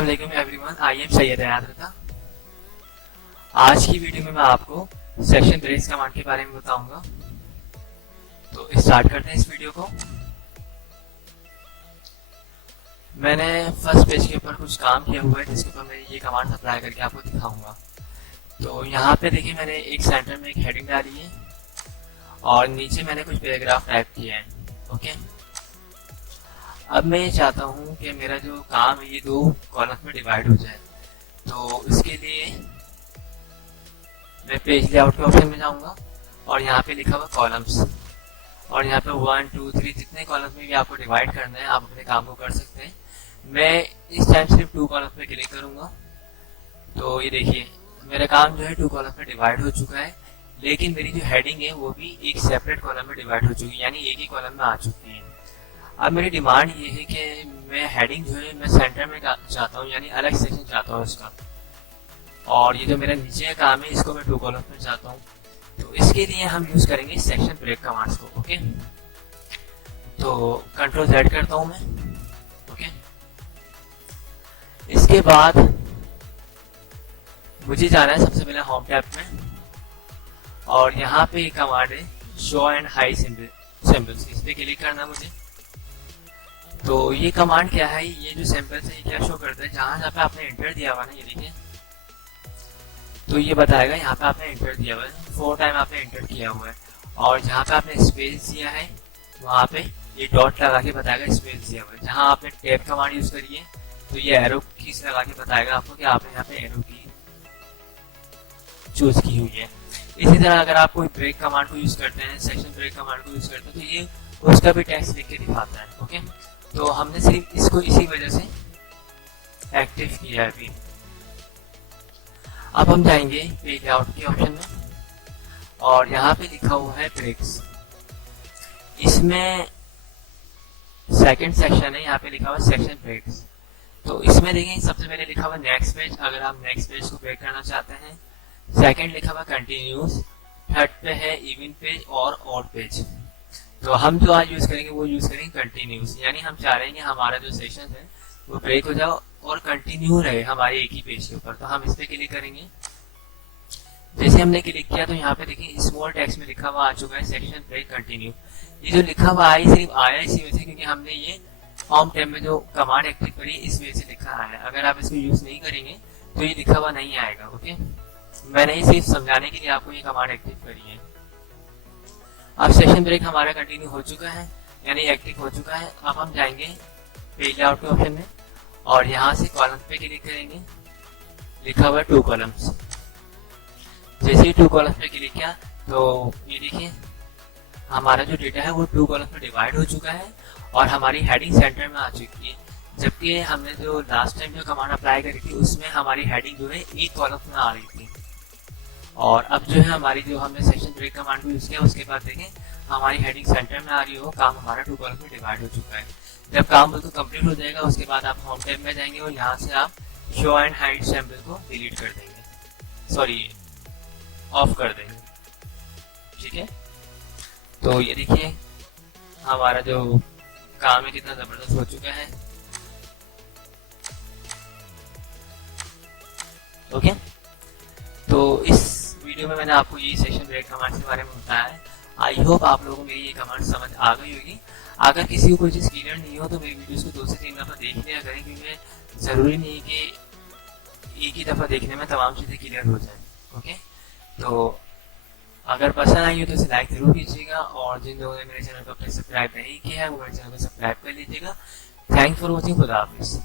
अस्सलाम वालेकुम everyone, I am Syed रज़ा। आज की वीडियो में मैं आपको सेक्शन ब्रेक्स कमांड के बारे में बताऊंगा। तो स्टार्ट करते हैं इस वीडियो को। मैंने फर्स्ट पेज के ऊपर कुछ काम किया हुआ है जिसके ऊपर मैं ये कमांड अप्लाई करके आपको दिखाऊंगा। तो यहाँ पे देखिए मैंने एक सेंटर में एक हेडिंग डाली है और नीचे मैंने कुछ पैराग्राफ टाइप किए हैं। ओके, अब मैं ये चाहता हूँ कि मेरा जो काम है ये दो कॉलम्स में डिवाइड हो जाए। तो इसके लिए मैं पेज लेआउट के ऑप्शन में जाऊँगा और यहाँ पे लिखा हुआ कॉलम्स, और यहाँ पे 1 2 3 जितने कॉलम्स में भी आपको डिवाइड करना है आप अपने काम को कर सकते हैं। मैं इस टाइम सिर्फ 2 कॉलम्स में क्लिक करूँगा। तो ये देखिए मेरा काम जो है 2 कॉलम्स में डिवाइड हो चुका है, लेकिन मेरी जो हेडिंग है वो भी एक सेपरेट कॉलम में डिवाइड हो चुकी है, यानी एक ही कॉलम में आ चुकी है। अब मेरी डिमांड ये है कि मैं हेडिंग जो है मैं सेंटर में चाहता हूँ, यानी अलग सेक्शन चाहता हूँ इसका, और ये जो मेरा नीचे का काम है इसको मैं 2 कॉलम में चाहता हूँ। तो इसके लिए हम यूज करेंगे सेक्शन ब्रेक कमांड्स को। ओके, तो कंट्रोल Z करता हूँ मैं। ओके, इसके बाद मुझे जाना है सबसे पहले होम टैब में, और यहाँ पे कमांड है शो एंड हाइड सिंबल्स, इस पे क्लिक करना मुझे। तो ये कमांड क्या है, ये जो सिंबल्स है ये क्या शो करता है, जहाँ पे आपने एंटर दिया हुआ ना, ये देखिए तो ये बताएगा यहाँ पे आपने एंटर दिया हुआ है, 4 टाइम आपने एंटर किया हुआ है, और जहाँ पे आपने स्पेस दिया है वहाँ पे ये डॉट लगा के बताएगा स्पेस दिया हुआ है। जहाँ आपने टैब कमांड यूज करी है तो ये एरो कीज लगा के बताएगा आपको कि आपने यहाँ पे एरो की चूज की हुई है। इसी तरह अगर आप कोई ब्रेक कमांड को यूज करते हैं, सेक्शन ब्रेक कमांड को यूज करते हैं, तो ये उसका भी टेक्स्ट लिख के दिखाता है। ओके, तो हमने सिर्फ इसको इसी वजह से एक्टिव किया है अभी। अब हम जाएंगे पेज लेआउट के ऑप्शन में, और यहाँ पे लिखा हुआ है ब्रेक्स। इसमें सेकंड सेक्शन है, यहाँ पे लिखा हुआ है सेक्शन ब्रेक्स। तो इसमें देखें सबसे पहले लिखा हुआ नेक्स्ट पेज, अगर आप नेक्स्ट पेज को ब्रेक करना चाहते हैं। सेकंड लिखा हुआ कंटिन्यूस, थर्ड पे है इवन पेज और ऑड पेज। तो हम जो आज यूज करेंगे वो यूज करेंगे कंटिन्यूस, यानी हम चाह रहे हैं कि हमारा जो सेशन है वो ब्रेक हो जाओ और कंटिन्यू रहे हमारे एक ही पेज के ऊपर। तो हम इस पे क्लिक करेंगे। जैसे हमने क्लिक किया तो यहाँ पे देखिए स्मॉल टेक्स्ट में लिखा हुआ आ चुका है सेक्शन ब्रेक कंटिन्यू। ये जो लिखा हुआ है सिर्फ आया इसी वजह से क्योंकि हमने ये होम टैब में जो कमांड एक्टिव करी इस वजह से लिखा आया। अगर आप इसको यूज नहीं करेंगे तो ये लिखा हुआ नहीं आएगा। ओके, मैंने ही सिर्फ समझाने के लिए आपको ये कमांड एक्टिव करी है। अब सेशन ब्रेक हमारा कंटिन्यू हो चुका है, यानी एक्टिव हो चुका है। अब हम जाएंगे पेज लेआउट के ऑप्शन में और यहाँ से कॉलम पे क्लिक करेंगे, लिखा हुआ है 2 कॉलम्स। जैसे ही 2 कॉलम्स पे क्लिक किया तो ये देखिए हमारा जो डेटा है वो 2 कॉलम्स में डिवाइड हो चुका है और हमारी हेडिंग सेंटर में आ चुकी है। जबकि हमने जो लास्ट टाइम जो कमांड अप्लाई करी थी उसमें हमारी हेडिंग जो है एक कॉलम में आ रही थी, और अब जो है हमारी जो हमने सेक्शन ब्रेक कमांड को यूज किया उसके बाद देखें हमारी हेडिंग सेंटर में आ रही हो, काम हमारा 2 कॉलम में डिवाइड हो चुका है। जब काम बिल्कुल कंप्लीट हो जाएगा उसके बाद आप होम टैब में जाएंगे और यहाँ से आप शो एंड हाइड सिंबल को डिलीट कर देंगे, सॉरी ऑफ कर देंगे। ठीक है, तो ये देखिए हमारा जो काम है कितना जबरदस्त हो चुका है। ओके, तो इस वीडियो में मैंने आपको ये सेक्शन ब्रेक कमांड के बारे में बताया है। आई होप आप लोगों को मेरी ये कमांड समझ आ गई होगी। अगर किसी को कोई चीज़ क्लियर नहीं हो तो मेरी वीडियोस को 2 से 3 दफ़ा देख लिया करें, क्योंकि ज़रूरी नहीं कि एक ही दफ़ा देखने में तमाम चीज़ें क्लियर हो जाए। ओके, तो अगर पसंद आई हो तो इसे लाइक जरूर कीजिएगा, और जिन लोगों ने मेरे चैनल को अब तक सब्सक्राइब नहीं किया है वो मेरे चैनल को सब्सक्राइब कर लीजिएगा। थैंक्स फॉर वॉचिंग, खुदा हाफिज़।